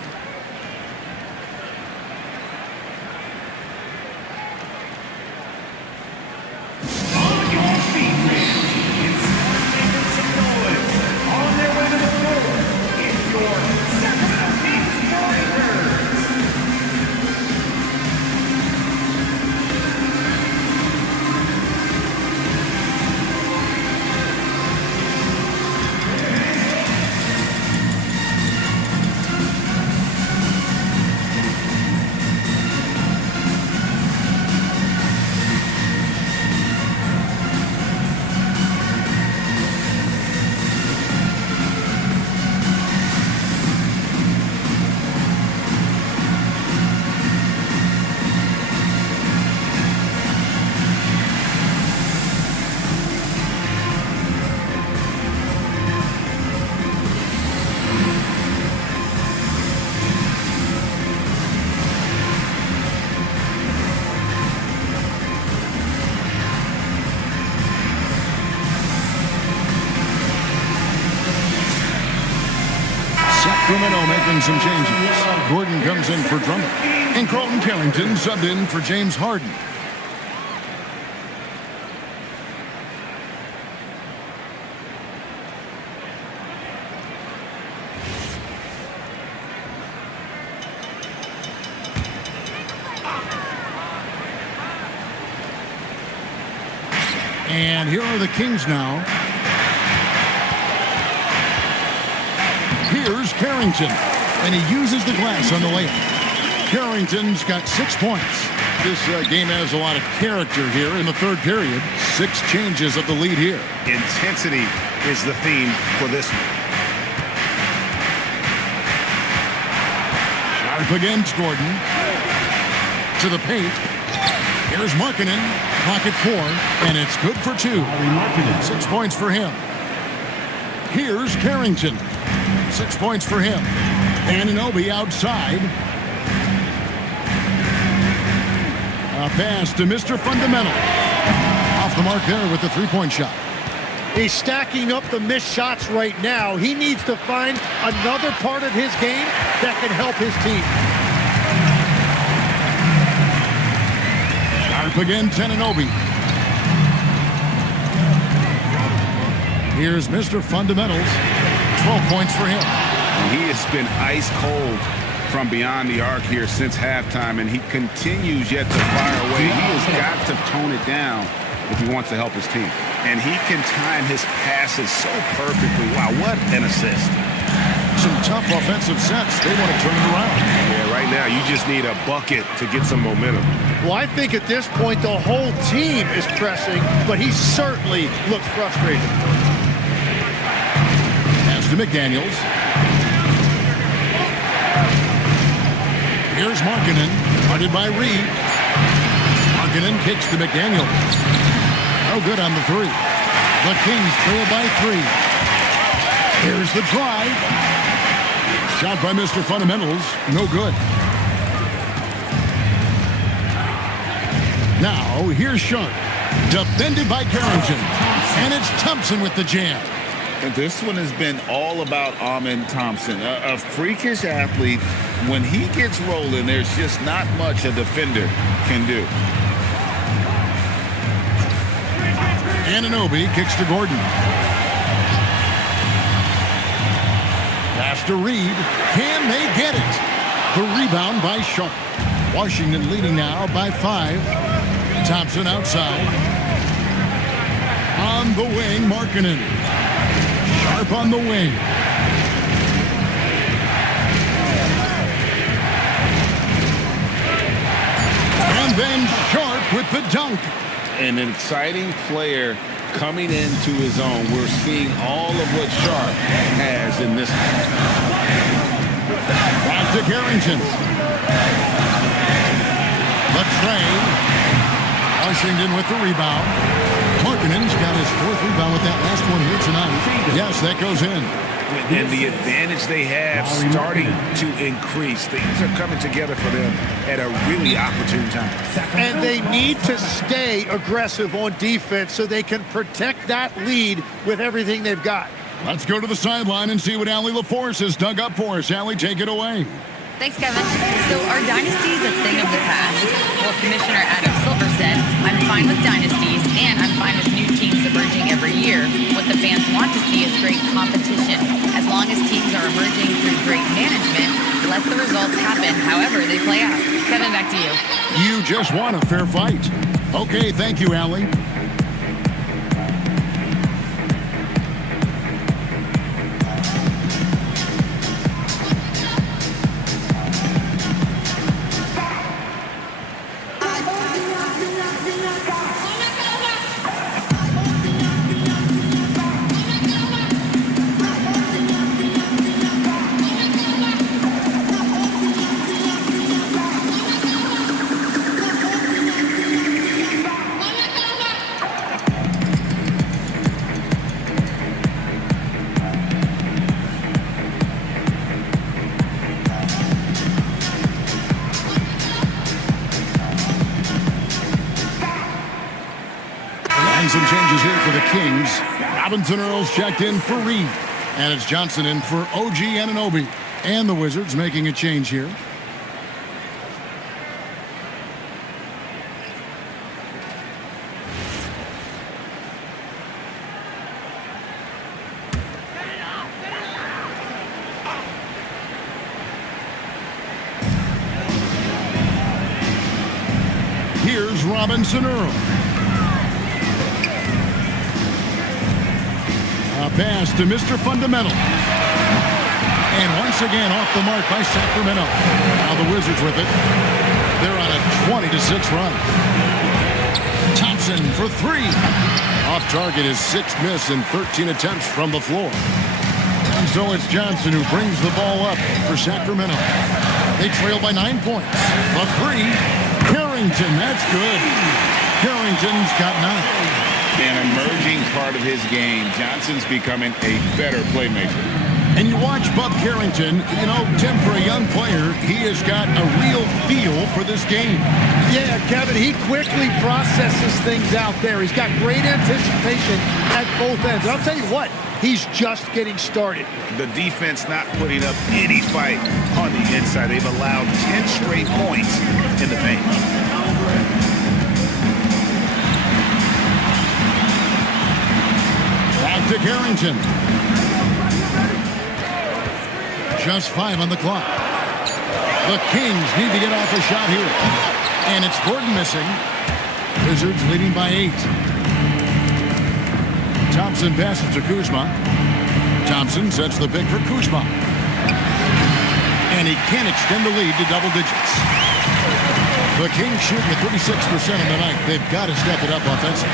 Sacramento making some changes. Gordon comes in for Drummond. And Carlton Carrington subbed in for James Harden. And here are the Kings now. Here's Carrington, and he uses the glass on the layup. Carrington's got 6 points. This game has a lot of character here in the third period. 6 changes of the lead here. Intensity is the theme for this one. Sharp against Gordon. To the paint. Here's Markkanen. Pocket 4, and it's good for 2. 6 points for him. Here's Carrington. 6 points for him. Anunoby outside. A pass to Mr. Fundamental. Off the mark there with the three-point shot. He's stacking up the missed shots right now. He needs to find another part of his game that can help his team. Sharp again, Anunoby. Here's Mr. Fundamentals. 12 points for him. And he has been ice cold from beyond the arc here since halftime, and he continues yet to fire away. He has got to tone it down if he wants to help his team. And he can time his passes so perfectly. Wow, what an assist. Some tough offensive sets. They want to turn it around. Yeah, right now you just need a bucket to get some momentum. Well, I think at this point the whole team is pressing, but he certainly looks frustrated. Pass to McDaniels. Here's Markkanen, guarded by Reed. Markkanen kicks to McDaniels. No good on the three. The Kings trail by 3. Here's the drive. Shot by Mr. Fundamentals. No good. Now, here's Sharp. Defended by Carrington. And it's Thompson with the jam. And this one has been all about Amen Thompson, a freakish athlete. When he gets rolling, there's just not much a defender can do. Anunoby kicks to Gordon. Pass to Reed. Can they get it? The rebound by Sharp. Washington leading now by 5. Thompson outside. On the wing, Markkanen. Sharp on the wing. And then Sharp with the dunk. And an exciting player coming into his own. We're seeing all of what Sharp has in this one. Back to Carrington. The train. Washington with the rebound. Markkanen's got his 4th rebound with that last one here tonight. Yes, that goes in. And the advantage they have starting to increase. Things are coming together for them at a really opportune time. And they need to stay aggressive on defense so they can protect that lead with everything they've got. Let's go to the sideline and see what Allie LaForce has dug up for us. Allie, take it away. Thanks, Kevin. So are dynasties a thing of the past? Well, Commissioner Adam Silver said, I'm fine with dynasties, and I'm fine with new teams emerging every year. What the fans want to see is great competition. As long as teams are emerging through great management, let the results happen however they play out. Kevin, back to you. You just want a fair fight. Okay, thank you, Allie. Some changes here for the Kings. Robinson Earls checked in for Reed. And it's Johnson in for OG Anunoby. And the Wizards making a change here. Here's Robinson Earls. A pass to Mr. Fundamental. And once again off the mark by Sacramento. Now the Wizards with it. They're on a 20-6 run. Thompson for 3. Off target, his 6th miss in 13 attempts from the floor. And so it's Johnson who brings the ball up for Sacramento. They trail by 9 points. The 3. Carrington, that's good. Carrington's got 9. An emerging part of his game. Johnson's becoming a better playmaker. And you watch Bub Carrington, you know, Tim, for a young player, he has got a real feel for this game. Yeah, Kevin, he quickly processes things out there. He's got great anticipation at both ends. And I'll tell you what, he's just getting started. The defense not putting up any fight on the inside. They've allowed 10 straight points in the paint. Back to Carrington. Just 5 on the clock. The Kings need to get off a shot here. And it's Gordon missing. Wizards leading by 8. Thompson passes to Kuzma. Thompson sets the pick for Kuzma. And he can't extend the lead to double digits. The Kings shooting at 36% on the night. They've got to step it up offensively.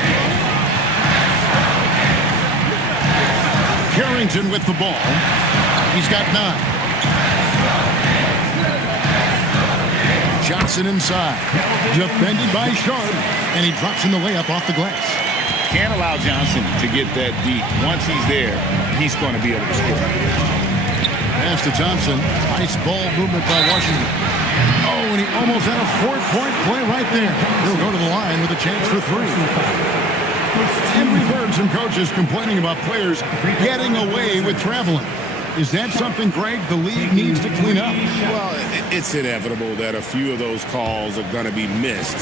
Carrington with the ball. He's got 9. Johnson inside. Defended by Sharp. And he drops in the layup off the glass. Can't allow Johnson to get that deep. Once he's there, he's going to be able to score. Pass to Thompson. Nice ball movement by Washington. Oh, and he almost had a 4-point play right there. He'll go to the line with a chance for 3. And we've heard some coaches complaining about players getting away with traveling. Is that something, Greg, the league needs to clean up? Well, it's inevitable that a few of those calls are going to be missed.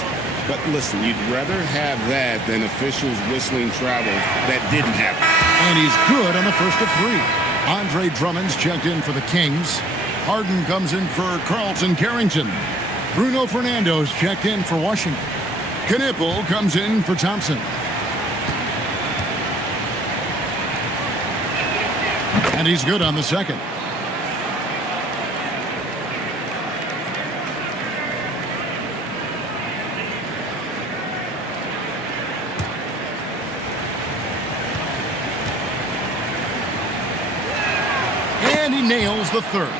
But listen, you'd rather have that than officials whistling travels that didn't happen. And he's good on the first of 3. Andre Drummond's checked in for the Kings. Harden comes in for Carlton Carrington. Bruno Fernando's checked in for Washington. Knipple comes in for Thompson. And he's good on the second. And he nails the third.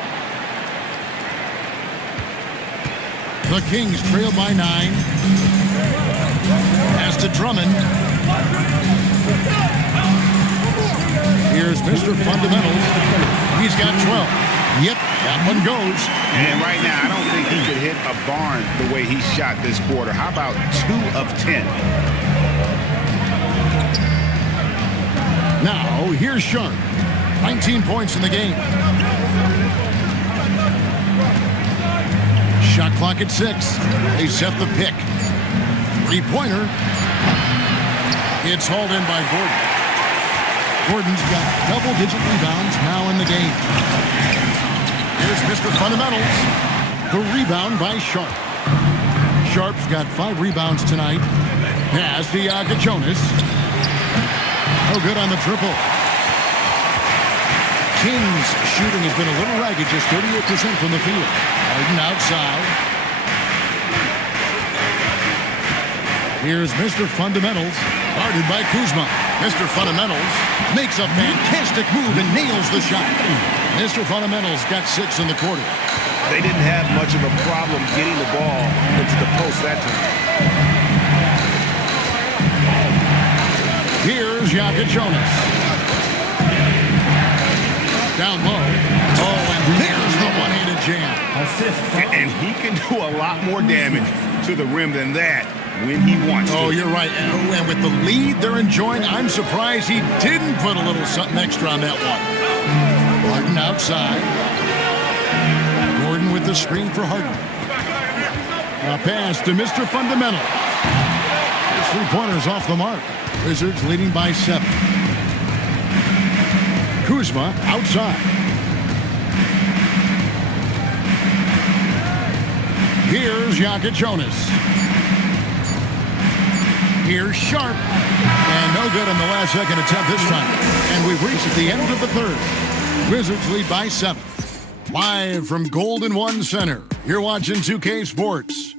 The Kings trail by 9. to Drummond. Here's Mr. Fundamentals. He's got 12. Yep, that one goes. And right now, I don't think he could hit a barn the way he shot this quarter. How about 2 of 10? Now, here's Sharp. 19 points in the game. Shot clock at 6. They set the pick. Three-pointer. It's hauled in by Gordon. Gordon's got double-digit rebounds now in the game. Here's Mr. Fundamentals. The rebound by Sharp. Sharp's got 5 rebounds tonight. Pass to Jonas. No good on the triple. King's shooting has been a little ragged, just 38% from the field. Harden outside. Here's Mr. Fundamentals, guarded by Kuzma. Mr. Fundamentals makes a fantastic move and nails the shot. Mr. Fundamentals got 6 in the quarter. They didn't have much of a problem getting the ball into the post that time. Here's Jonas. Down low. Oh, and there's the one-handed jam. And he can do a lot more damage to the rim than that when he wants to. Oh, you're right. And with the lead they're enjoying, I'm surprised he didn't put a little something extra on that one. Harden outside. Gordon with the screen for Harden. A pass to Mr. Fundamental. His three-pointer's off the mark. Wizards leading by 7. Kuzma outside. Here's Jonas. Here's Sharp. And no good on the last second attempt this time. And we've reached the end of the third. Wizards lead by 7. Live from Golden One Center, you're watching 2K Sports.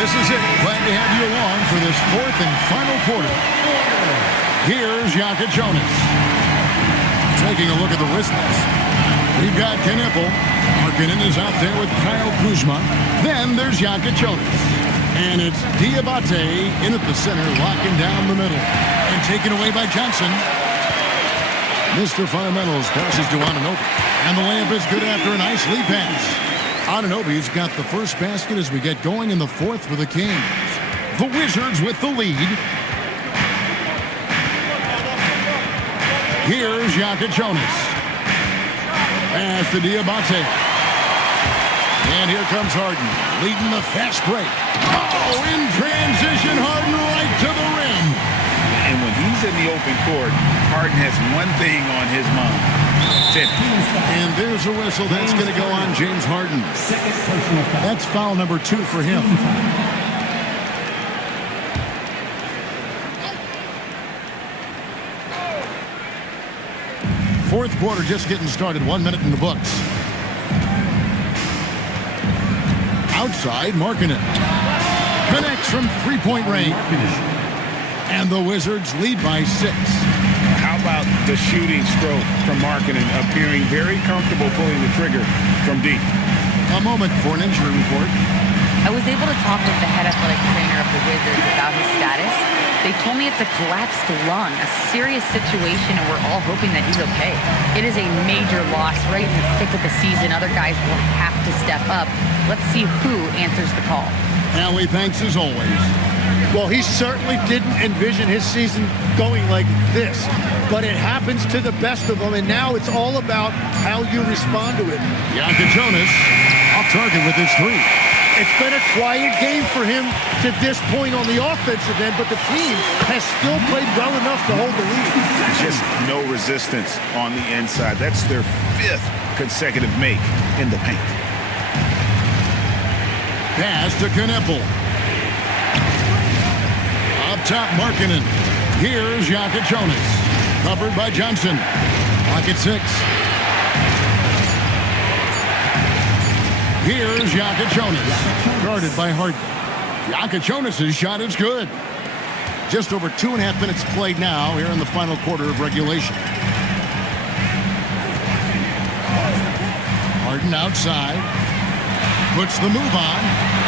This is it. Glad to have you along for this 4th and final quarter. Here's Jonas. Taking a look at the Wizards. We've got Knipple. Markkanen is out there with Kyle Kuzma. Then there's Jonas. And it's Diabate in at the center, locking down the middle. And taken away by Johnson. Mr. Fundamentals passes to Anunoby. And the layup is good after a nice lead pass. Anunoby's got the first basket as we get going in the 4th for the Kings. The Wizards with the lead. Here's Jonas. Pass to Diabate. And here comes Harden, leading the fast break. Oh, in transition, Harden right to the rim. And when he's in the open court, Harden has one thing on his mind. And there's a whistle. That's going to go on James Harden. That's foul number 2 for him. Fourth quarter just getting started. 1 minute in the books. Outside, Markkanen. Connects from three-point range. And the Wizards lead by 6. How about the shooting stroke from Markkanen, appearing very comfortable pulling the trigger from deep? A moment for an injury report. I was able to talk with the head athletic trainer of the Wizards about his status. They told me it's a collapsed lung, a serious situation, and we're all hoping that he's okay. It is a major loss right in the thick of the season. Other guys will have to step up. Let's see who answers the call. Howie, thanks as always. Well, he certainly didn't envision his season going like this, but it happens to the best of them, and now it's all about how you respond to it. Jonas off target with his 3. It's been a quiet game for him to this point on the offensive end, but the team has still played well enough to hold the lead. Just no resistance on the inside. That's their 5th consecutive make in the paint. Pass to Knipple. Up top, Markkanen. Here's Jonas. Covered by Johnson. Clock at 6. Here's Jonas, guarded by Harden. Jonas' shot is good. Just over 2.5 minutes played now here in the final quarter of regulation. Harden outside. Puts the move on.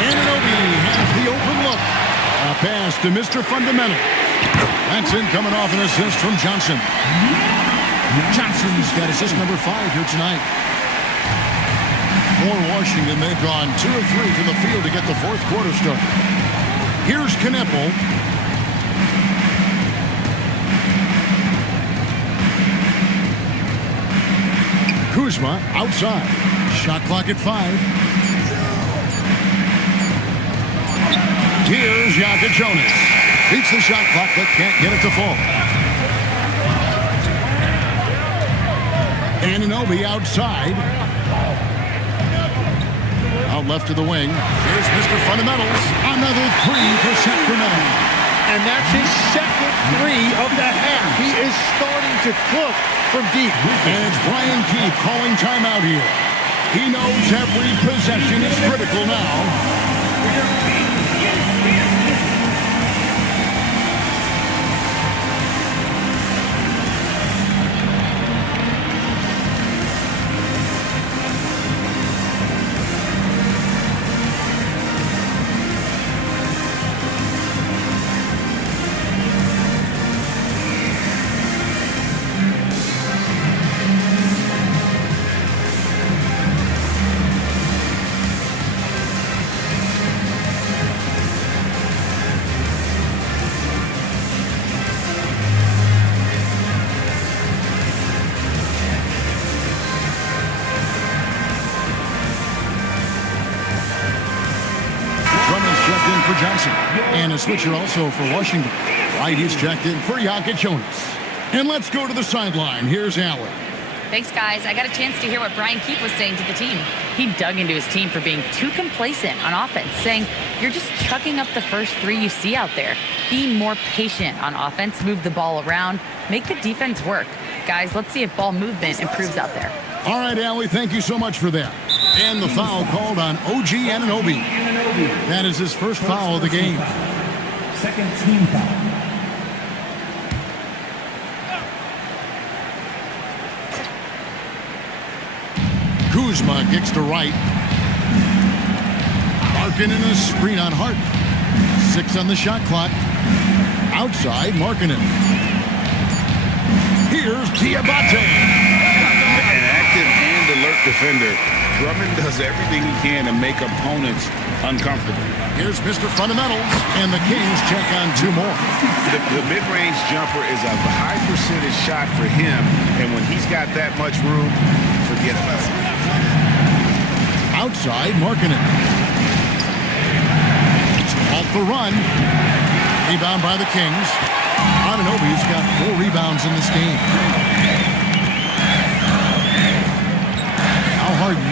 Anunoby has the open look. A pass to Mr. Fundamental. That's in, coming off an assist from Johnson. Johnson's got assist number 5 here tonight. For Washington, they've gone 2 of 3 from the field to get the fourth quarter started. Here's Kneppel. Kuzma outside. Shot clock at 5. Here's Jonas. Beats the shot clock but can't get it to fall. Anunoby outside. Out left to the wing. Here's Mr. Fundamentals. Another 3 for Sacramento. And that's his second 3 of the half. He is starting to cook from deep. And it's Brian Keefe calling timeout here. He knows every possession is critical now. For Johnson. And a switcher also for Washington. Right, he's checked in for Jonas. And let's go to the sideline. Here's Allen. Thanks, guys. I got a chance to hear what Brian Keefe was saying to the team. He dug into his team for being too complacent on offense, saying, you're just chucking up the first 3 you see out there. Be more patient on offense, move the ball around, make the defense work. Guys, let's see if ball movement improves out there. All right, Allie, thank you so much for that. And the foul called on OG Anunoby. That is his first foul of the game. Second team foul. Kuzma kicks to right. Markkanen a screen on Hart. 6 on the shot clock. Outside, Markkanen. Here's Diabate. An active and alert defender. Drummond does everything he can to make opponents uncomfortable. Here's Mr. Fundamentals, and the Kings check on 2 more. The mid-range jumper is a high percentage shot for him, and when he's got that much room, forget about it. Outside, Markkanen. Off the run. Rebound by the Kings. Anunoby's got 4 rebounds in this game. Harden.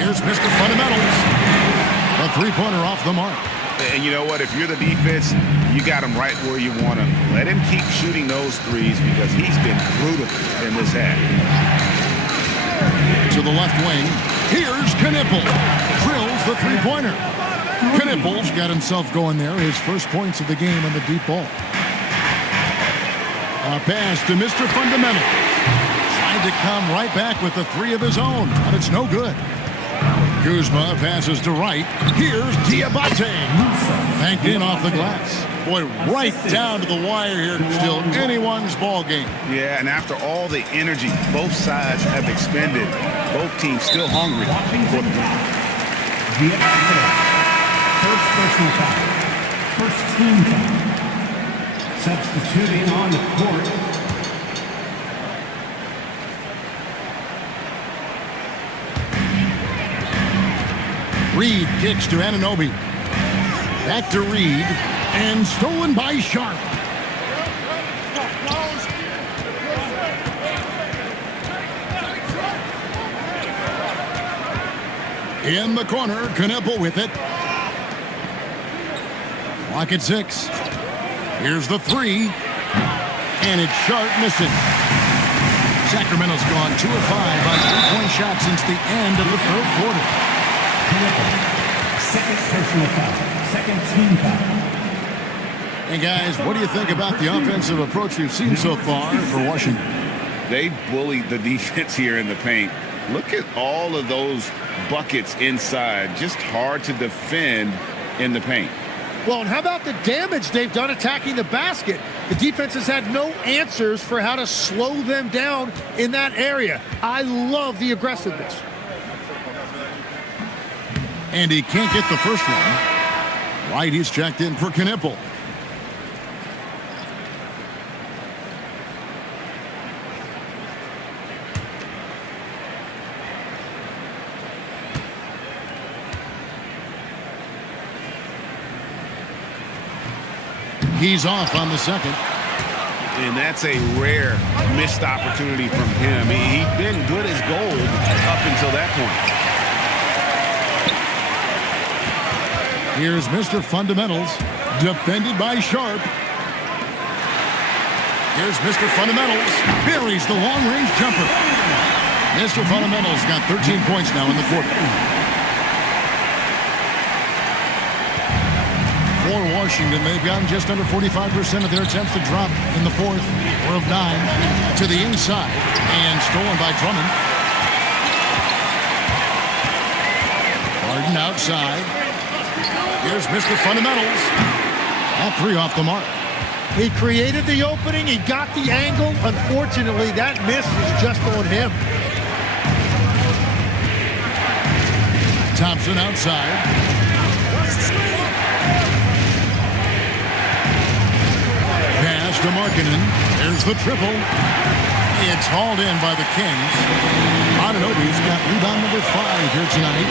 Here's Mr. Fundamentals. A 3-pointer off the mark. And you know what? If you're the defense, you got him right where you want him. Let him keep shooting those threes because he's been brutal in this half. To the left wing. Here's Kneppel. Drills the 3-pointer. Kneppel's got himself going there. His first points of the game on the deep ball. A pass to Mr. Fundamental. To come right back with the 3 of his own, but it's no good. Kuzma passes to right. Here's Diabate. Banked in off the glass. Boy, right down to the wire here. Still anyone's ball game. Yeah, and after all the energy both sides have expended, both teams still hungry for the win. First personal foul. First team foul. Substituting on the court. Reed kicks to Anunoby. Back to Reed. And stolen by Sharp. In the corner, Kneppel with it. Clock at 6. Here's the 3. And it's Sharp missing. Sacramento's gone 2 of 5 on 3-point shots since the end of the third quarter. Second personal foul. Second team foul. And guys, what do you think about the offensive approach we've seen so far for Washington? They bullied the defense here in the paint. Look at all of those buckets inside. Just hard to defend in the paint. Well, and how about the damage they've done attacking the basket? The defense has had no answers for how to slow them down in that area. I love the aggressiveness. And he can't get the first one. White, he's checked in for Knipple. He's off on the second. And that's a rare missed opportunity from him. He'd been good as gold up until that point. Here's Mr. Fundamentals, defended by Sharp. Here's Mr. Fundamentals, buries the long-range jumper. Mr. Fundamentals got 13 points now in the quarter. For Washington, they've gotten just under 45% of their attempts to drop in the fourth, or of 9, to the inside, and stolen by Drummond. Harden outside. Here's Mr. Fundamentals. All 3 off the mark. He created the opening. He got the angle. Unfortunately, that miss was just on him. Thompson outside. Pass to Markkanen. There's the triple. It's hauled in by the Kings. Anunoby's got rebound number 5 here tonight.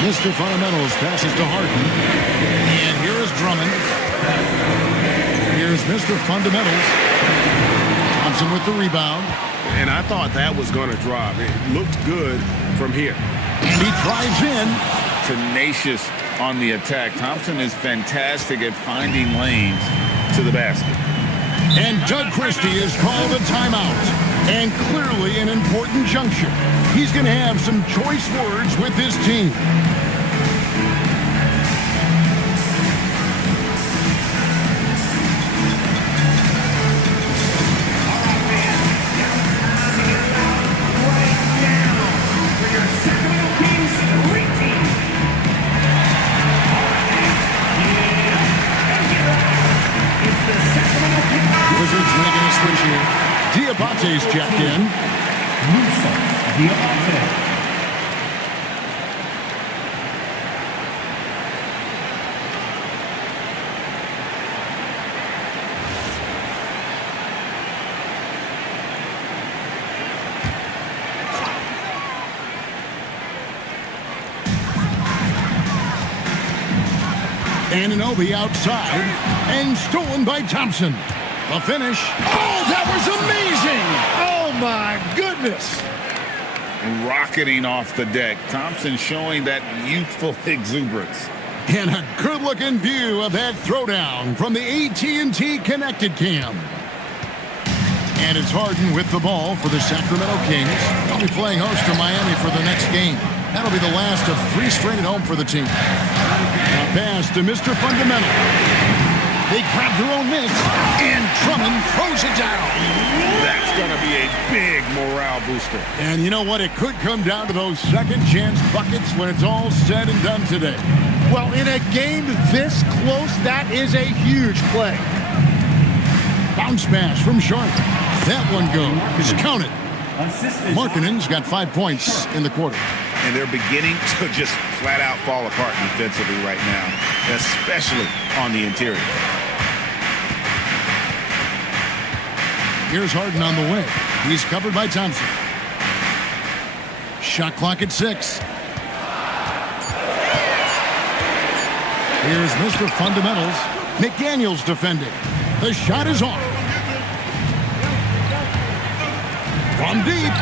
Mr. Fundamentals passes to Harden. And here is Drummond. Here's Mr. Fundamentals. Thompson with the rebound. And I thought that was going to drop. It looked good from here. And he drives in. Tenacious on the attack. Thompson is fantastic at finding lanes to the basket. And Doug Christie has called a timeout. And clearly an important juncture. He's going to have some choice words with his team. Wizards making a switch here. Diabate's checked in. Diabate. Anunoby outside and stolen by Thompson. The finish. Oh, that was amazing! Oh, my goodness. Rocketing off the deck. Thompson showing that youthful exuberance. And a good-looking view of that throwdown from the AT&T Connected Cam. And it's Harden with the ball for the Sacramento Kings. They'll be playing host to Miami for the next game. That'll be the last of 3 straight at home for the team. A pass to Mr. Fundamental. They grab their own miss, and Drummond throws it down. That's going to be a big morale booster. And you know what? It could come down to those second-chance buckets when it's all said and done today. Well, in a game this close, that is a huge play. Bounce pass from Sharp. That one goes. Count it. Markkanen's got 5 points in the quarter. And they're beginning to just flat-out fall apart defensively right now, especially on the interior. Here's Harden on the way. He's covered by Thompson. Shot clock at 6. Here's Mr. Fundamentals. McDaniels defending. The shot is off. From deep.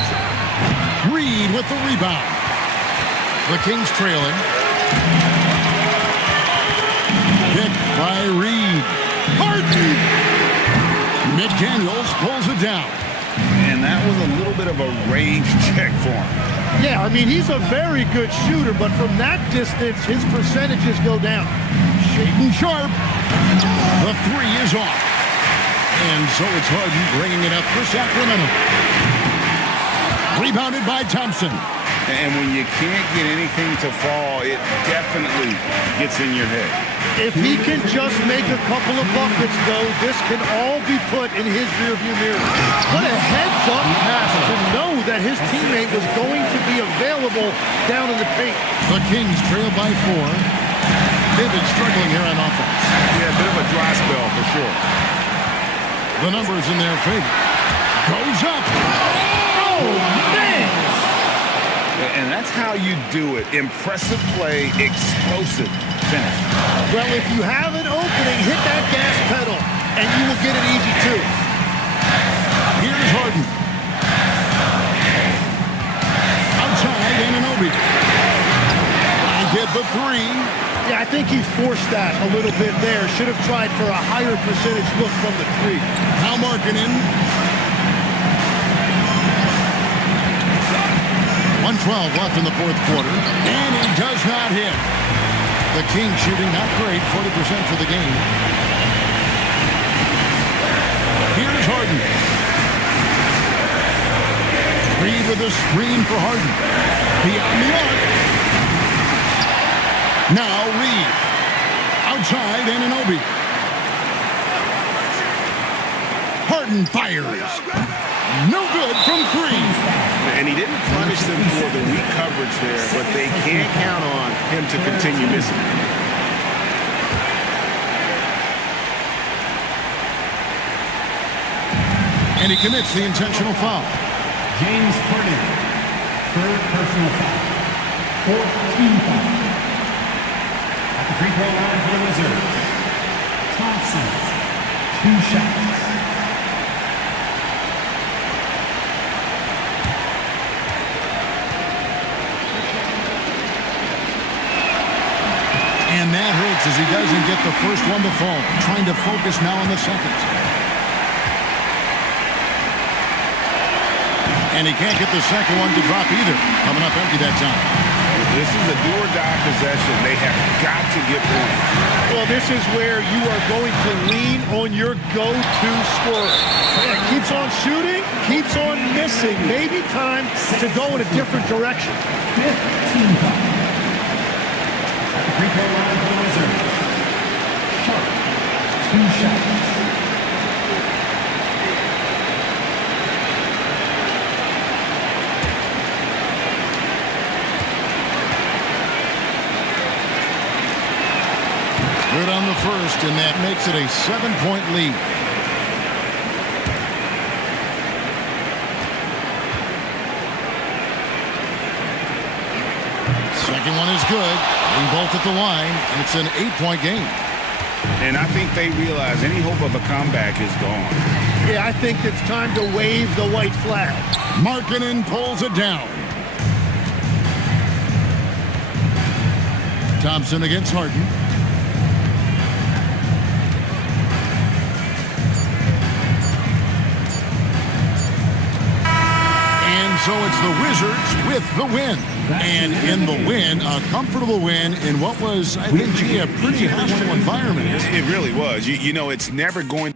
Reed with the rebound. The Kings trailing. Picked by Reed. Harden! McDaniels pulls it down. And that was a little bit of a range check for him. Yeah, I mean, he's a very good shooter, but from that distance, his percentages go down. Shaden Sharp. The three is off. And so it's Harden bringing it up for Sacramento. Rebounded by Thompson. And when you can't get anything to fall, it definitely gets in your head. If he can just make a couple of buckets, though, this can all be put in his rearview mirror. What a heads-up pass to know that his teammate was going to be available down in the paint. The Kings trail by 4. They've been struggling here on offense. Yeah, a bit of a dry spell for sure. The numbers in their favor. Goes up. Oh, man! And that's how you do it. Impressive play, explosive finish. Well, if you have an opening, hit that gas pedal, and you will get it easy, too. Here's Harden. Outside, Anunoby. I get the three. Yeah, I think he forced that a little bit there. Should have tried for a higher percentage look from the three. Now Markkanen. 1:12 left in the fourth quarter, and he does not hit. The Kings shooting not great, 40% for the game. Here's Harden. Reed with a screen for Harden. Beyond the arc. Now Reed. Outside, Anunoby. Harden fires. No good from 3. And he didn't punish them for the weak coverage there, but they can't count on him to continue missing. And he commits the intentional foul. James Harden, third personal foul. 14 foul. At the free throw line for the Wizards, Thompson, 2 shots. And that hurts as he doesn't get the first one to fall. Trying to focus now on the second. And he can't get the second one to drop either. Coming up empty that time. This is a do-or-die possession. They have got to get points. Well, this is where you are going to lean on your go-to scorer. And keeps on shooting, keeps on missing. Maybe time to go in a different direction. 15 foul. At the free throw line for the Wizards, Sharp, 2 shots. Good on the first, and that makes it a 7-point lead. Second one is good. Getting both at the line. It's an 8-point game. And I think they realize any hope of a comeback is gone. Yeah, I think it's time to wave the white flag. Markkanen pulls it down. Thompson against Harden. So it's the Wizards with the win. And in the win, a comfortable win in what was, I think, a pretty hostile environment. It really was. You know, it's never going